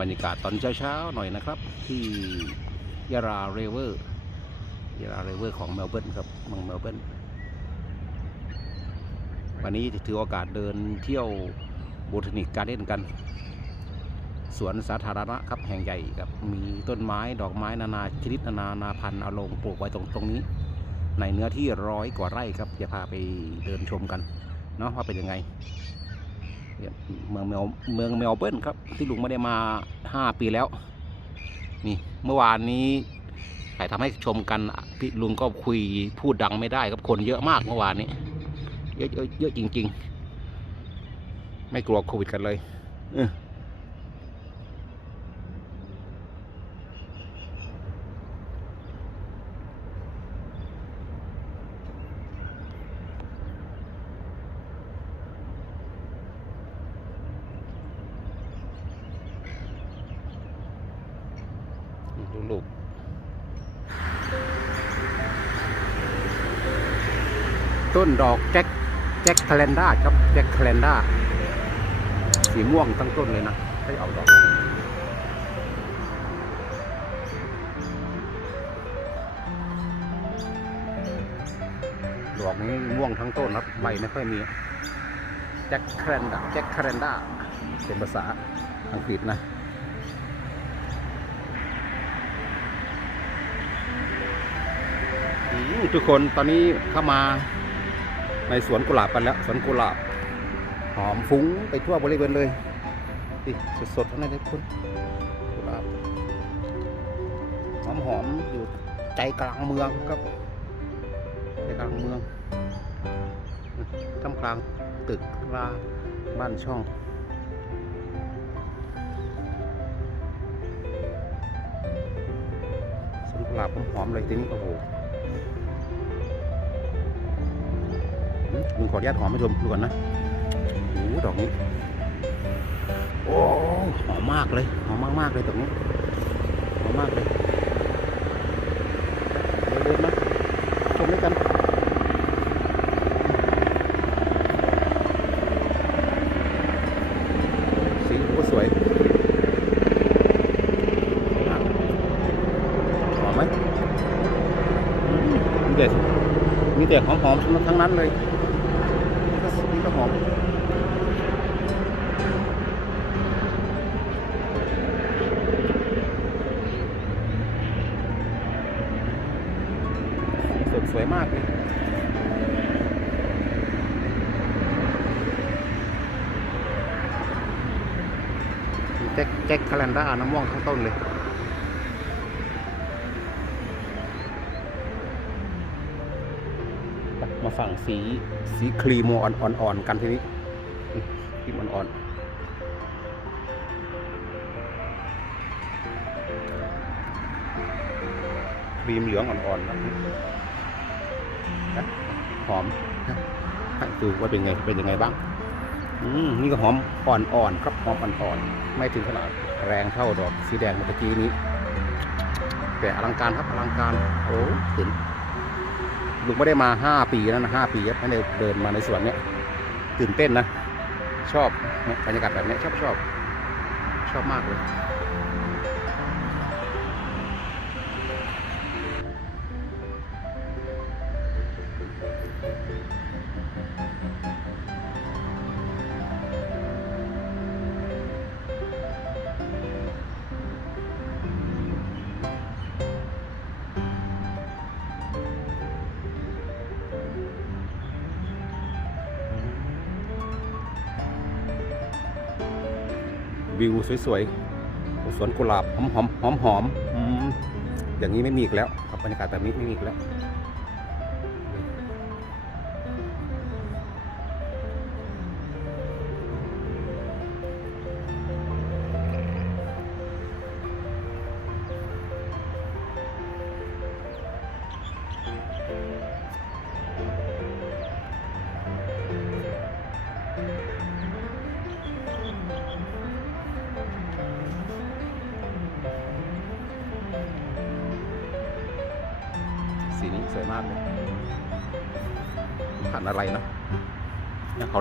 บรรยากาศตอนเช้าๆหน่อยนะครับ ที่ยาราเรเวอร์ยาราเรเวอร์ของเมลเบิร์นครับเมืองเมลเบิร์นวันนี้ถือโอกาสเดินเที่ยวโบทานิกการเด้นกัน สวนสาธารณะครับแห่งใหญ่ครับมีต้นไม้ดอกไม้นานาชนิดนานานาพันธุ์เอาลงปลูกไว้ตรงตรงนี้ ในเนื้อที่ร้อยกว่าไร่ครับจะพาไปเดินชมกันเนาะว่าเป็นยังไง เมืองเมลเมืองเมลเบิร์นครับ ที่ลุงไม่ได้มาห้าปีแล้ว นี่เมื่อวานนี้ถ่ายทำให้ชมกันพี่ลุงก็คุยพูดดังไม่ได้ครับคนเยอะมากเมื่อวานนี้ เยอะเยอะเยอะจริง ๆ ไม่กลัวโควิดกันเลยเออ ดูลูกต้น ดอกแจ็คแจ็คแคลนด้าครับแจ็คแคลนด้าสีม่วงทั้งต้นเลยนะให้เอาดอกดอกนี้ม่วงทั้งต้นครับใบไม่ค่อยมีแจ็คแคลนด้าแจ็คแคลนด้าเป็นภาษาอังกฤษนะทุกคนตอนนี้เข้ามา ในสวนกุหลาบกันแล้วสวนกุหลาบหอมฟุ้งไปทั่วบริเวณเลยนี่สดๆทั้งนั้นเลยคุณกุหลาบหอมหอมๆอยู่ใจกลางเมืองครับใจกลางเมืองท่ามกลางตึกราบ้านช่องสวนกุหลาบหอมๆเลยทีนี้โอ้โห ลุงขออนุญาตหอมให้ชมดูก่อนนะโอ้โหดอกนี้ โอ้หอมมากเลยหอมมากๆเลยดอกนี้หอมมากเลยเดินเดินะชมด้วยกันสีโอ้สวยหอมไหมมมีแต่มีแต่หอมๆทั้งนั้นเลย แจ็คแจ็คคลนด้าน้ำม่วงทั้งต้นเลยมาฝั่งสีสีครีมอ่อนๆกันทีนี้นี่ครีมอ่อนๆครีมเหลืองอ่อนๆนะนะหอมนะดูว่าเป็นไง เป็นยังไงบ้าง นี่ก็หอมอ่อนๆครับหอมอ่อนๆไม่ถึงขนาดแรงเท่าดอกสีแดงเมื่อกี้นี้ แต่อลังการครับอลังการโอ้เห็นลุงไม่ได้มาห้าปีแล้วนะห้าปีแล้วไม่ได้เดินมาในสวนเนี้ยตื่นเต้นนะ ชอบบรรยากาศแบบนี้ชอบชอบชอบมากเลย สวยๆสวนกุหลาบหอมหอมหอมหอมๆอืมอย่างนี้ไม่มีอีกแล้วครับบรรยากาศแบบนี้ไม่มีอีกแล้ว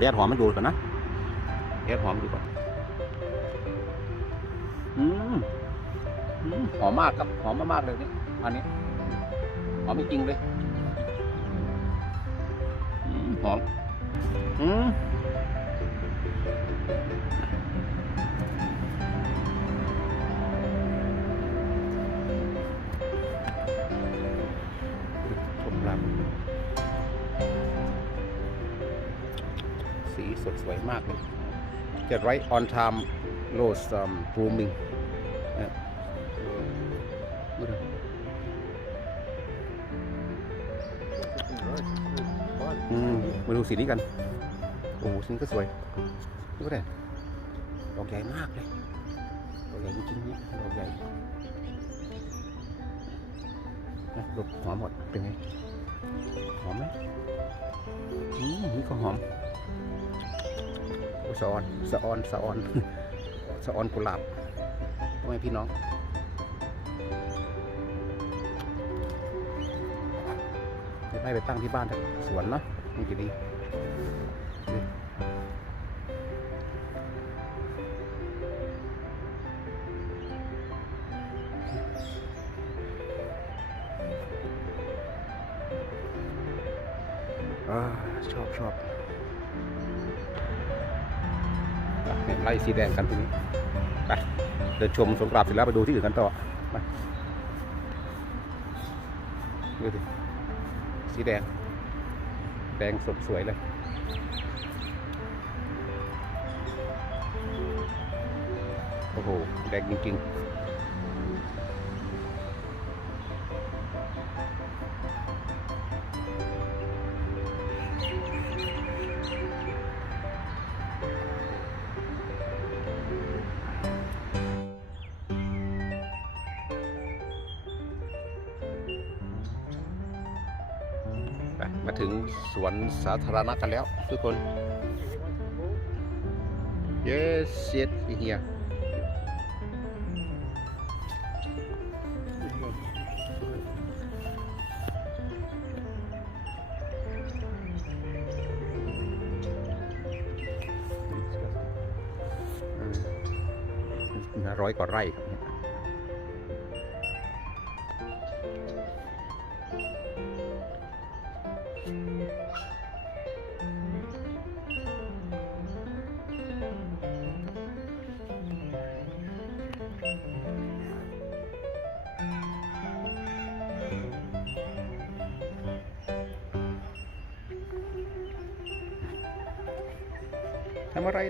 เนี่ยเขาเรียกหอมมันดูก่อนนะเรียกหอมดูก่อนอืมอืมหอมมากครับหอมมากๆเลยนี่อันนี้หอมจริงๆเลยอืมหอมอืม สดสวยมากเลยจะ right on time rose um, blooming นะดูดิอืมมาดูสีนี้กัน โอ้โหสีนี้ก็สวยดูดิดอกใหญ่มากเลยดอกใหญ่จริงๆนี่ดอกใหญ่นะดูหอมหมดเป็นไงหอมไหมอืมนี่ก็หอม สะออนสะออนสะออนสะออนกุหลาบพ่อแม่พี่น้องจะให้ไปตั้งที่บ้านสวนเนาะนี่จะดี สีแดงกันทีนี้ไปเดินชมสงกรานต์เสร็จแล้วไปดูที่อื่นกันต่อไปดูสิสีแดง แดงสดสวยเลยโอ้โห แดงจริงๆ สาธารณะกันแล้ว ทุกคน yes yes here ร้อยกว่าไร่ครับ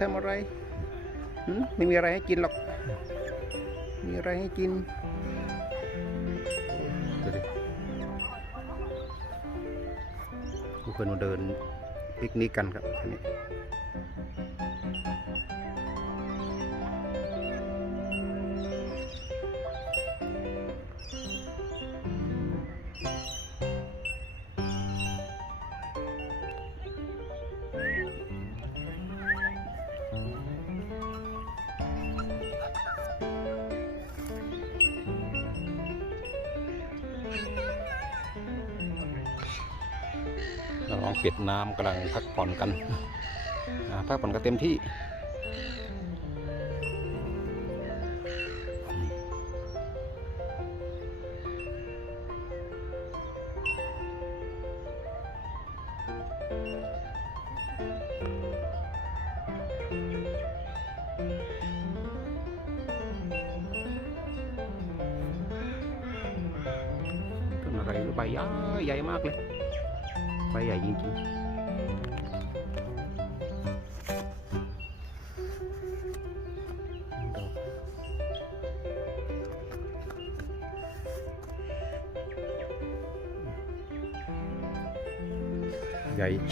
ทำอะไรไม่มีอะไรให้กินหรอก มีอะไรให้กินดูดิทุกคนมาเดินปิกนิกกันครับอันนี้ องเป็ดน้ำกำลังพักผ่อนกันพักผ่อนกันเต็มที่ต้นอะไรใบใหญ่ใหญ่มากเลยใบใหญ่จริงๆ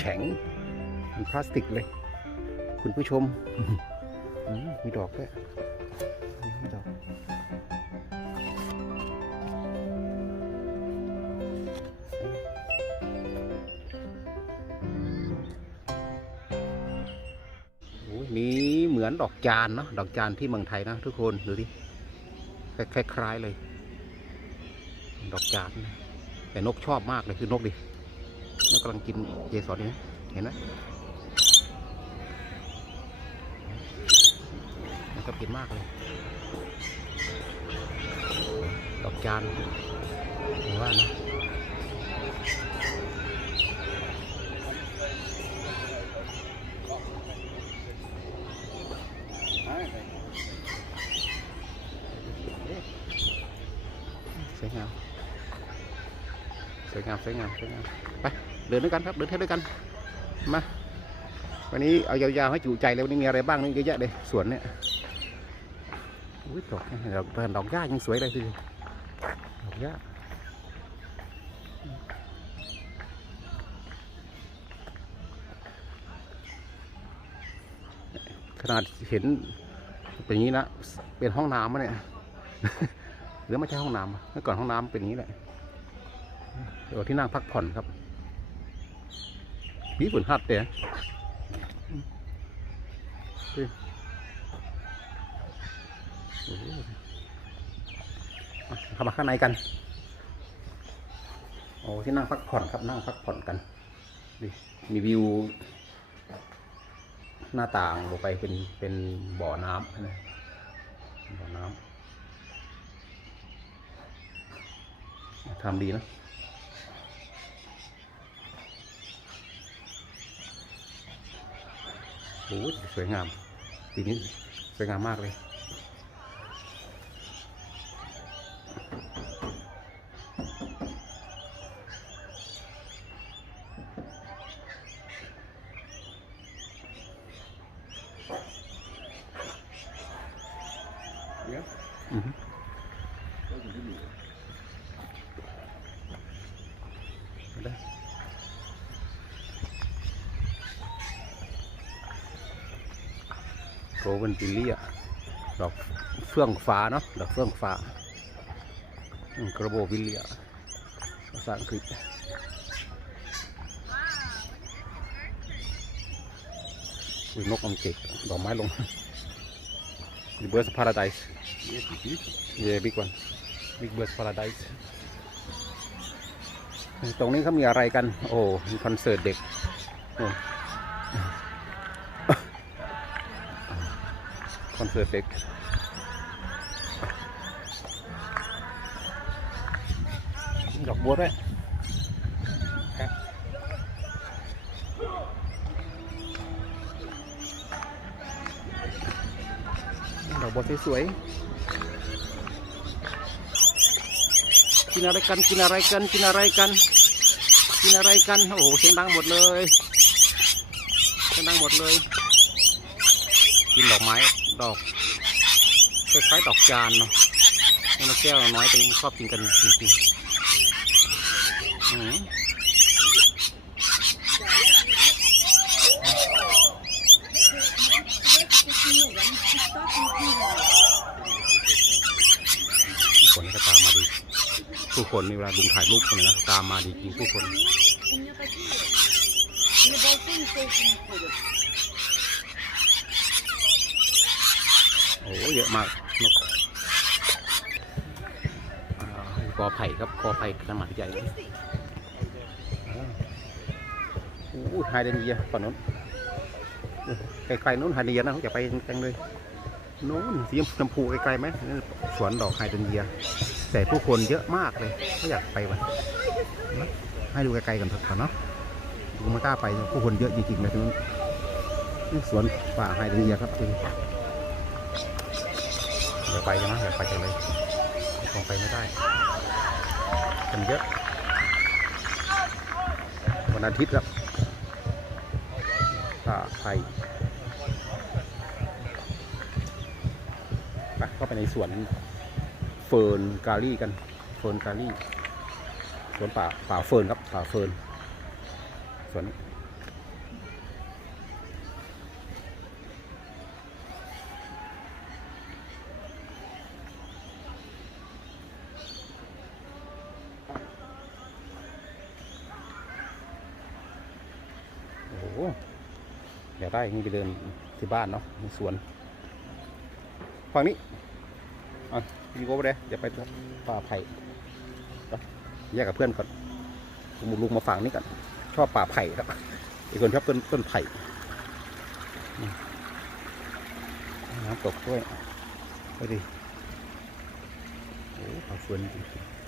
แข็งเป็นพลาสติกเลย คุณผู้ชมอืมมีดอกด้วยมีดอกโอ้ยนี่เหมือนดอกจานเนาะดอกจานที่เมืองไทยนะทุกคนดูดิคล้ายคล้ายๆเลย ดอกจานนะแต่นกชอบมากเลยคือนกดิ นกกำลังกินเกสรนี่นะเห็นไหมนกก็กินมากเลย ดอกจานผมว่านะสวยงามสวยงามสวยงามสวยงามไป เดินด้วยกันครับเดินเที่ยวด้วยกันมาวันนี้เอายาวๆให้จุใจเลยวันนี้มีอะไรบ้างนี่เยอะแยะเลยสวนเนี่ยอุ้ยดอกเนี่ยดอกดอกหญ้ายังสวยเลยทีเดียวดอกหญ้าขนาดเห็นเป็นอย่างนี้นะเป็นห้องน้ำมะเนี่ยหรือไม่ใช่ห้องน้ำเมื่อก่อนห้องน้ำเป็นอย่างนี้แหละเดี๋ยวที่นั่งพักผ่อนครับ มีฝนหัดเดี๋ยวโอ้โหอะเข้ามาข้างในกัน โอ้ที่นั่งพักผ่อนครับนั่งพักผ่อนกันดิมีวิว หน้าต่างลงไปเป็นเป็นบ่อน้ำนะบ่อน้ำทำดีนะ โอ้โหสวยงามปีนี้สวยงามมากเลยอือฮึได้โก เวนติเลียดอกเฟื่องฟ้าเนาะดอกเฟื่องฟ้ากระโบวิลเลียภาษาอังกฤษอุ้ยนกอังกฤษดอกไม้ลง The Birds of Paradise Yes, it is. Yeah, big one. Big Birds Paradise. ตรงนี้เขามีอะไรกัน โอ้มีคอนเสิร์ตเด็ก โน่นคอนเสิร์ตเด็กมีดอกบัวด้วยครับดอกบัวสวยๆกินอะไรกันกินอะไรกันกินอะไรกันกินอะไรกันโอ้โหเสียงดังหมดเลยเสียงดังหมดเลย กินดอกไม้ ดอกคล้ายๆดอกจานเนาะนกแก้วน้อยเป็นชอบกินกันจริงๆอืมผู้คนก็ตามมาดีผู้คนนี่เวลาลุงถ่ายรูปคนนี้ก็ตามมาดีจริงผู้คน เยอะมากนกกอไผ่ครับกอไผ่ขนาดใหญ่อ่าโอ้หไฮเดรนเยียฝั่งนู้นไกลๆนู้นไฮเดรนเยียนะเขาจะไปจังเลยนู้นสีชมพูไกลๆไหมสวนดอกไฮเดนเยีย แต่ผู้คนเยอะมากเลยเขาอยากไปวะให้ดูไกลๆกันเถอะเนาะดูม่กล้าไปผู้คนเยอะจริงๆเลยตรงนู้นนี่สวนป่าไฮเดนเยียครับจริง เดี๋ยวไปนะเดี๋ยวไปกันเลยคงไปไม่ได้กันเยอะ วันอาทิตย์ครับป่าไผ่ไปเข้าไปในสวนเฟิร์นกาลี่กัน เฟิร์นกาลี่ สวนป่าป่าเฟิร์นครับ ป่าเฟิร์นสวนนี้โอ้โหอยากได้นี้ไปเดินที่บ้านเนาะในสวนฝั่งนี้อะพี่โก้ไปเลยอย่าไปป่าไผ่แยกกับเพื่อนก่อนผมลุงมาฝั่งนี้ก่อนชอบป่าไผ่ครับอีกคนชอบต้นต้นไผ่น้ำตกด้วยไปดิโอ้ผักสวนจริงๆ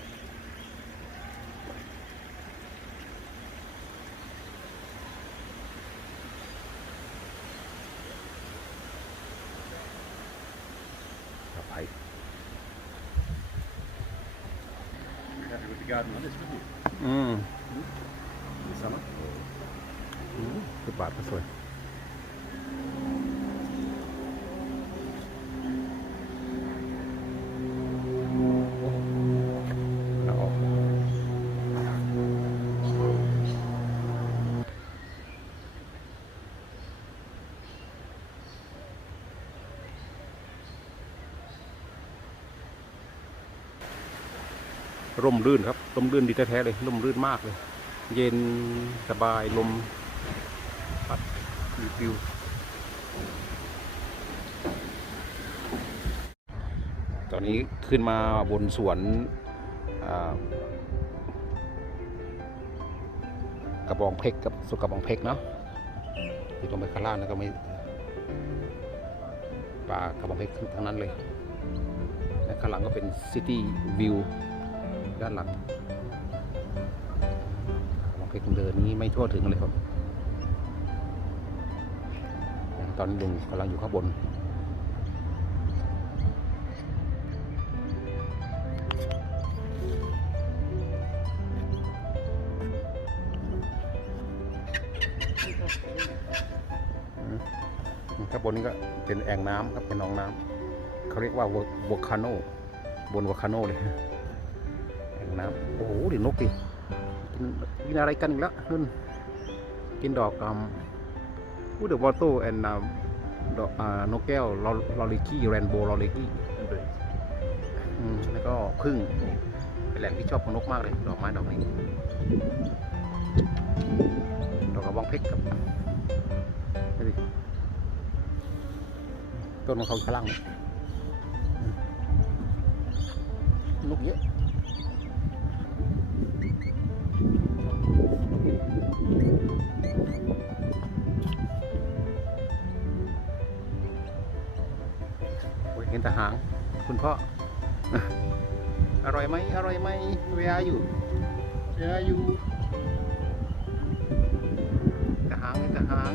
ต่อไป Happy with the garden on this, wouldn't you? อืม In the summer. คือบา ร่มรื่นครับร่มรื่นดีแท้ๆเลยร่มรื่นมากเลย เย็นสบายลมพัดวิวตอนนี้ขึ้นมาบนสวนกระบองเพชรกับสุกระบองเพชรเนาะที่ลงไปข้างล่างนะก็ไม่ป่ากระบองเพชรทั้งนั้นเลยและข้างหลังก็เป็นซิตี้วิว ด้านหลังกระบองเพชรเดินนี้ไม่ทั่วถึงเลยครับตอนลุงกำลังอยู่ข้างบนข้างบนนี้ก็เป็นแอ่งน้ำครับเป็นหนองน้ำเขาเรียกว่าวอคาโนบนวอคาโนเลย แอ่งน้ำโอ้โหดินกดิกินกินอะไรกันอีกแล้วนุ่นกินดอกอืมพูดถึงวอโต้แอนนาดอกนกแก้วลอลอริกี้แรนโบลอริกี้แล้วก็พึ่งเป็นแหล่งที่ชอบของนกมากเลย ดอกไม้ดอกนี้ดอกกระบองเพชรครับต้นของเขาอข้างล่างนกเยอะ เห็นแต่หาง คุณพ่อ อร่อยไหมอร่อยไหมเวียอยู่เวียอยู่กระหางกระหาง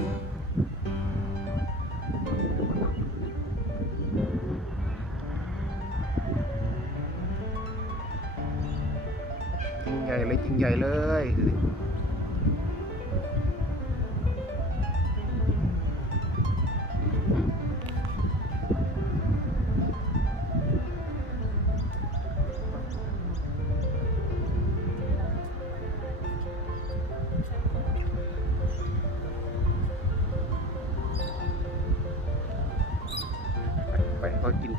จริงใหญ่เลยจริงใหญ่เลย ขากิน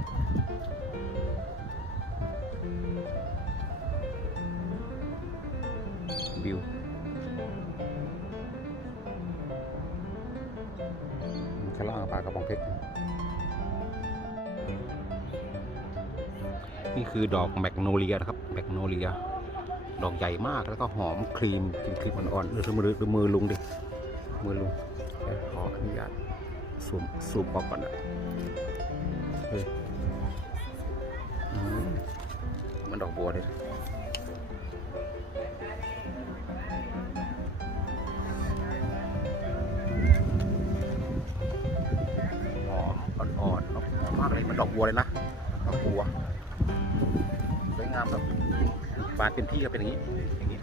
วิวข้างล่างปลากระป๋องเพชร นี่คือดอกแมกโนเลียนะครับ แมกโนเลีย ดอกใหญ่มากแล้วก็หอมครีมกินครีมอ่อนๆดูมือดูมือลุงดิ มือลุงขออนุญาตสูมสูมออกก่อนนะเฮ้ย มมันดอกบัวเลยหอมอ่อนๆหอมมากเลยมันดอกบัวเลยนะ ดอกบัว สวยงามครับบานเป็นที่ก็เป็นอย่างนี้อย่างนี้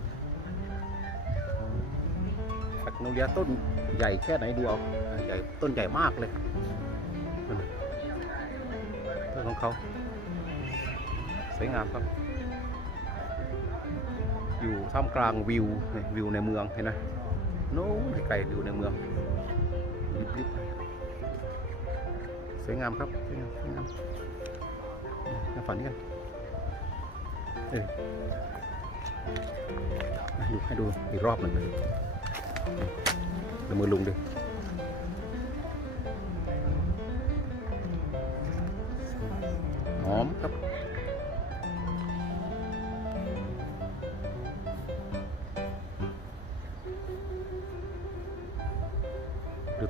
แมกโนเลียต้นใหญ่แค่ไหนดูเอา ใหญ่ต้นใหญ่มากเลย ของเขา สวยงามครับ อยู่ท่ามกลางวิวนี่วิวในเมืองเห็นไหมโน้นไกลๆวิวในเมืองริบๆสวยงามครับสวยงามสวยงามมาฝันนี้กันเอออะดูให้ดูอีกรอบหนึ่งเลยดูมือลุงดิ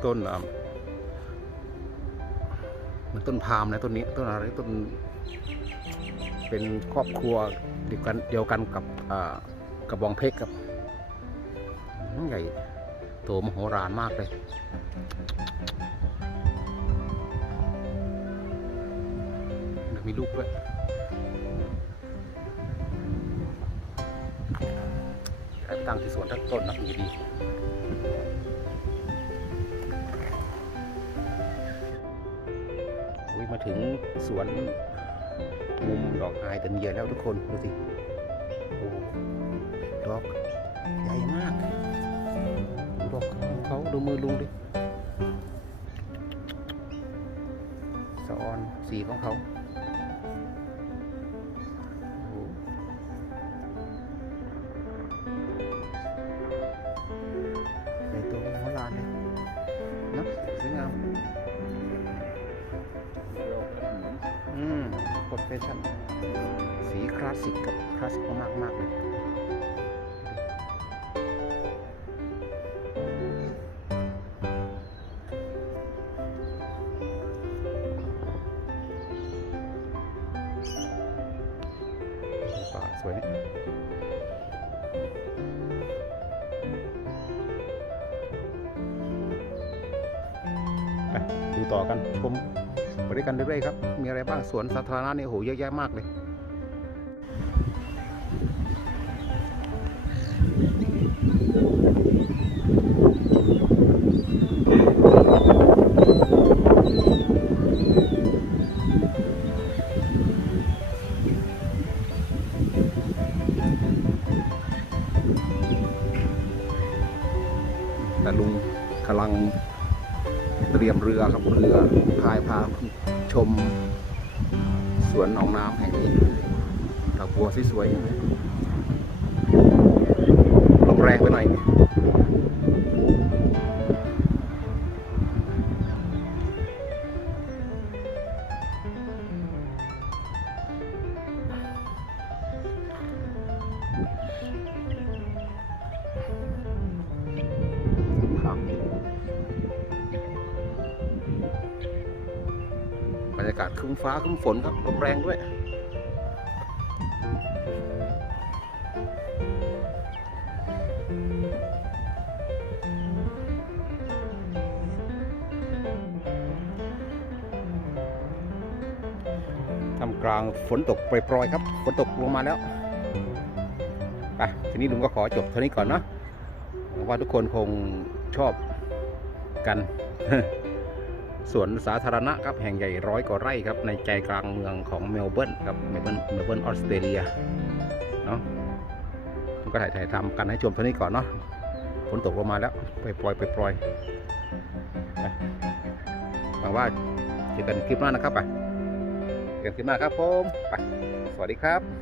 ต้นมันต้นพามนะต้นนี้ต้นอะไรต้น เป็นครอบครัวเดียวกันเดียวกันกับกับบองเพกครับใหญ่โตมโหฬารมากเลยมีลูกด้วยตั้งที่สวนทักต้นนะอยู่ดี มาถึงสวนมุมดอกไฮตันเยียแล้วทุกคนดูสิโอ้ดอกใหญ่มากดอกของเขาดูมือลุงดิสะออนสีของเขา ป่าสวยเนี่ยไปดูต่อกันชมไปด้วยกันเรื่อยๆครับ มีอะไรบ้างสวนสาธารณะนี่โหเยอะแยะมากเลย แต่ลุงกำลังเตรียมเรือครับเรือพายพาชม สวนหนองน้ำแห่งนี้ดอกบัวสวยๆอย่างนี้ลมแรงไปหน่อย ฟ้าครึ้มฝนครับลมแรงด้วย ทำกลางฝนตกปล่อยๆครับ ฝนตกลงมาแล้วไปทีนี้ลุงก็ขอจบเท่านี้ก่อนเนาะว่าทุกคนคงชอบกัน สวนสาธารณะครับแห่งใหญ่ร้อยกว่าไร่ครับในใจกลางเมืองของเมลเบิร์นครับเมลเบิร์นเมลเบิร์นออสเตรเลียเนาะผมก็ถ่ายถ่ายทำกันให้ชมเท่านี้ก่อนเนาะฝนตกลงมาแล้วไปปล่อยไปปล่อยหวังว่าเจอกันคลิปหน้านะครับไปเจอกันคลิปหน้าครับผมไปสวัสดีครับ